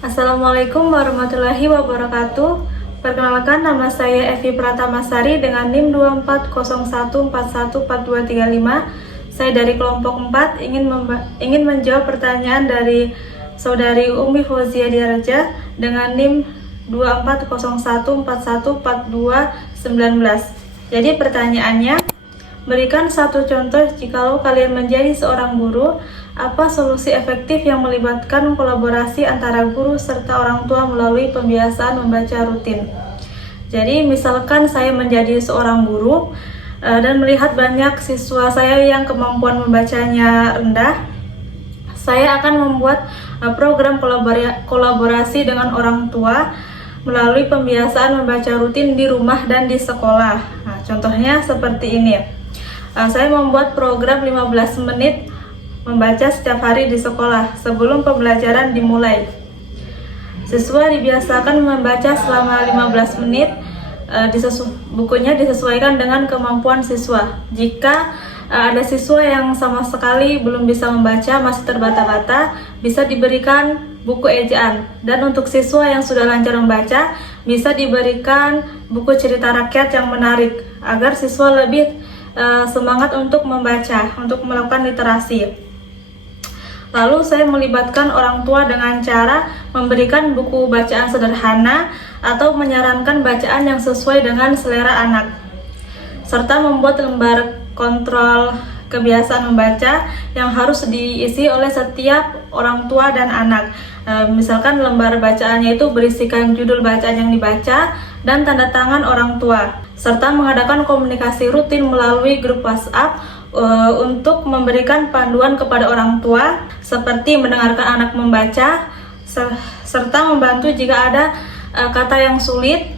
Assalamualaikum warahmatullahi wabarakatuh. Perkenalkan, nama saya Evi Pratamasari dengan NIM 2401414235. Saya dari kelompok 4 ingin menjawab pertanyaan dari Saudari Umi Fauzia Diarja dengan NIM 2401414219. Jadi pertanyaannya, berikan satu contoh jikalau kalian menjadi seorang guru, apa solusi efektif yang melibatkan kolaborasi antara guru serta orang tua melalui pembiasaan membaca rutin. Jadi misalkan saya menjadi seorang guru dan melihat banyak siswa saya yang kemampuan membacanya rendah, saya akan membuat program kolaborasi dengan orang tua melalui pembiasaan membaca rutin di rumah dan di sekolah. Nah, contohnya seperti ini. Saya membuat program 15 menit membaca setiap hari di sekolah sebelum pembelajaran dimulai. Siswa dibiasakan membaca selama 15 menit. Bukunya disesuaikan dengan kemampuan siswa. Jika ada siswa yang sama sekali belum bisa membaca, masih terbata-bata, bisa diberikan buku ejaan. Dan untuk siswa yang sudah lancar membaca, bisa diberikan buku cerita rakyat yang menarik agar siswa lebih semangat untuk membaca, untuk melakukan literasi. Lalu saya melibatkan orang tua dengan cara memberikan buku bacaan sederhana atau menyarankan bacaan yang sesuai dengan selera anak, serta membuat lembar kontrol kebiasaan membaca yang harus diisi oleh setiap orang tua dan anak. Misalkan lembar bacaannya itu berisikan judul bacaan yang dibaca dan tanda tangan orang tua, serta mengadakan komunikasi rutin melalui grup WhatsApp untuk memberikan panduan kepada orang tua seperti mendengarkan anak membaca serta membantu jika ada kata yang sulit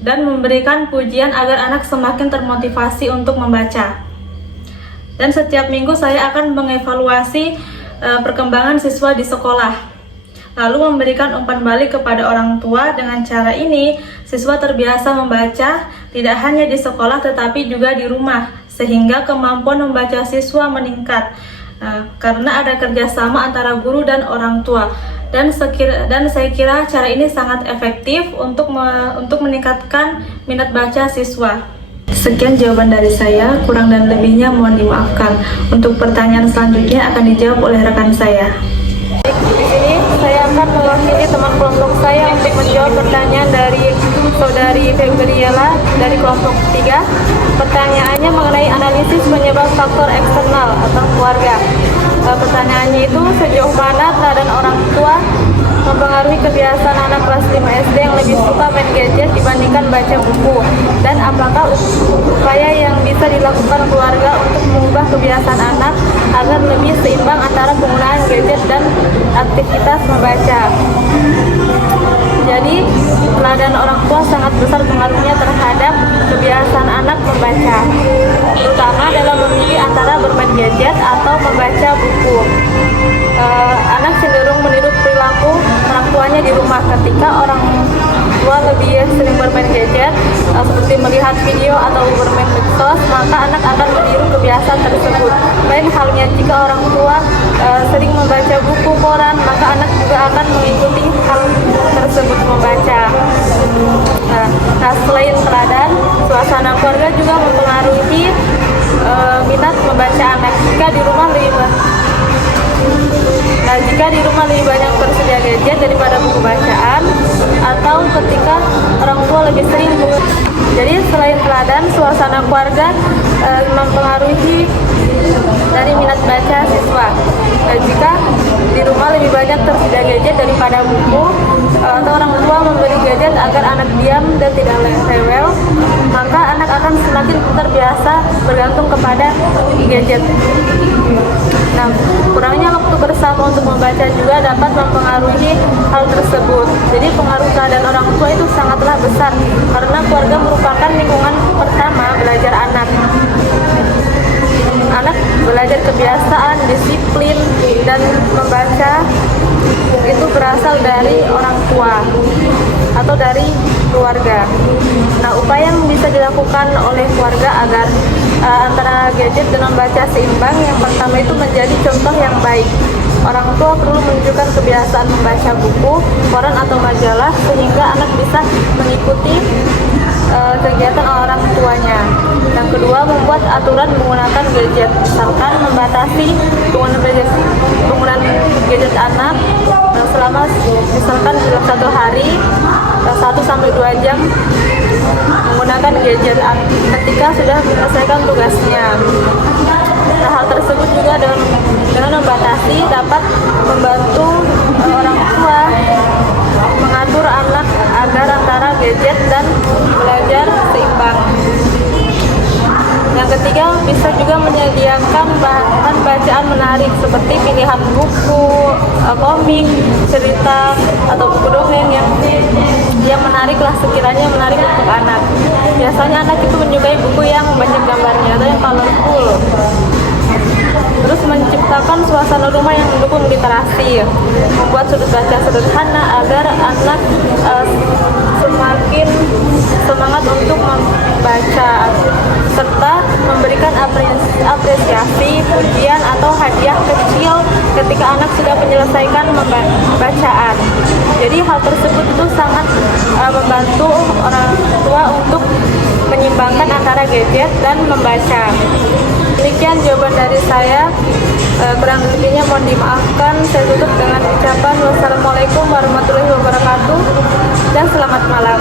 dan memberikan pujian agar anak semakin termotivasi untuk membaca. Dan setiap minggu saya akan mengevaluasi perkembangan siswa di sekolah, lalu memberikan umpan balik kepada orang tua. Dengan cara ini, siswa terbiasa membaca tidak hanya di sekolah tetapi juga di rumah, sehingga kemampuan membaca siswa meningkat karena ada kerjasama antara guru dan orang tua. Dan saya kira cara ini sangat efektif untuk meningkatkan minat baca siswa. Sekian jawaban dari saya, kurang dan lebihnya mohon dimaafkan. Untuk pertanyaan selanjutnya akan dijawab oleh rekan saya. Di sini saya akan mewakili teman kelompok saya untuk menjawab pertanyaan dari Saudari Febriela dari kelompok 3. Pertanyaannya mengenai analisis penyebab faktor eksternal atau keluarga. Pertanyaannya itu, sejauh mana teladan orang tua mempengaruhi kebiasaan anak kelas 5 SD yang lebih suka main gadget dibandingkan baca buku, dan apakah upaya yang bisa dilakukan keluarga untuk mengubah kebiasaan anak agar lebih seimbang antara penggunaan gadget dan aktivitas membaca. Jadi teladan orang tua sangat besar pengaruhnya terhadap kebiasaan anak membaca, terutama dalam memilih antara bermain gadget atau membaca buku. Anak cenderung meniru perilaku orang tuanya di rumah. Ketika orang tua lebih sering bermain gadget, seperti melihat video atau bermain medsos, maka anak akan meniru kebiasaan tersebut. Lain halnya jika orang tua sering membaca buku koran, maka anak juga akan mengikuti hal tersebut membaca. Nah, selain teladan, suasana keluarga juga mempengaruhi minat membaca anak. Jika di rumah lebih banyak tersedia gadget daripada buku bacaan, atau ketika orang tua lebih sering. Jadi selain teladan, suasana keluarga mempengaruhi dari minat baca siswa. Jika di rumah lebih banyak tersedia gadget daripada buku, atau orang tua memberi gadget agar anak diam dan tidak rewel, maka anak akan semakin terbiasa bergantung kepada gadget. Nah, kurangnya waktu bersama untuk membaca juga dapat mempengaruhi hal tersebut. Jadi pengaruh teladan orang tua itu sangatlah besar, karena keluarga merupakan lingkungan pertama belajar anak. Anak belajar kebiasaan, disiplin, dan membaca itu berasal dari orang tua atau dari keluarga. Nah, upaya yang bisa dilakukan oleh keluarga agar antara gadget dan membaca seimbang, yang pertama itu menjadi contoh yang baik. orang tua perlu menunjukkan kebiasaan membaca buku, koran atau majalah sehingga anak bisa mengikuti kegiatan orang tuanya. Yang kedua, membuat aturan menggunakan gadget, misalkan membatasi penggunaan gadget anak selama misalkan dalam satu hari 1 sampai 2 jam menggunakan gadget ketika sudah menyelesaikan tugasnya. Nah, hal tersebut juga dengan membatasi dapat membantu orang tua mengatur anak agar antara gadget dan belajar seimbang. Yang ketiga, bisa juga menyediakan bahan bacaan menarik seperti pilihan buku, komik, cerita, atau buku dongeng yang menarik lah, sekiranya menarik untuk anak. Biasanya anak itu menyukai buku yang banyak gambarnya atau yang colorful. Terus menciptakan suasana rumah yang mendukung literasi, membuat sudut baca sederhana agar anak semakin semangat untuk membaca, serta memberikan apresiasi, pujian atau hadiah kecil ketika anak sudah menyelesaikan bacaan. Jadi hal tersebut itu sangat membantu orang tua untuk menyimbangkan antara gadget dan membaca. Demikian jawaban dari saya. Kurang lebihnya mohon dimaafkan. Saya tutup dengan ucapan wassalamualaikum warahmatullahi wabarakatuh dan selamat malam.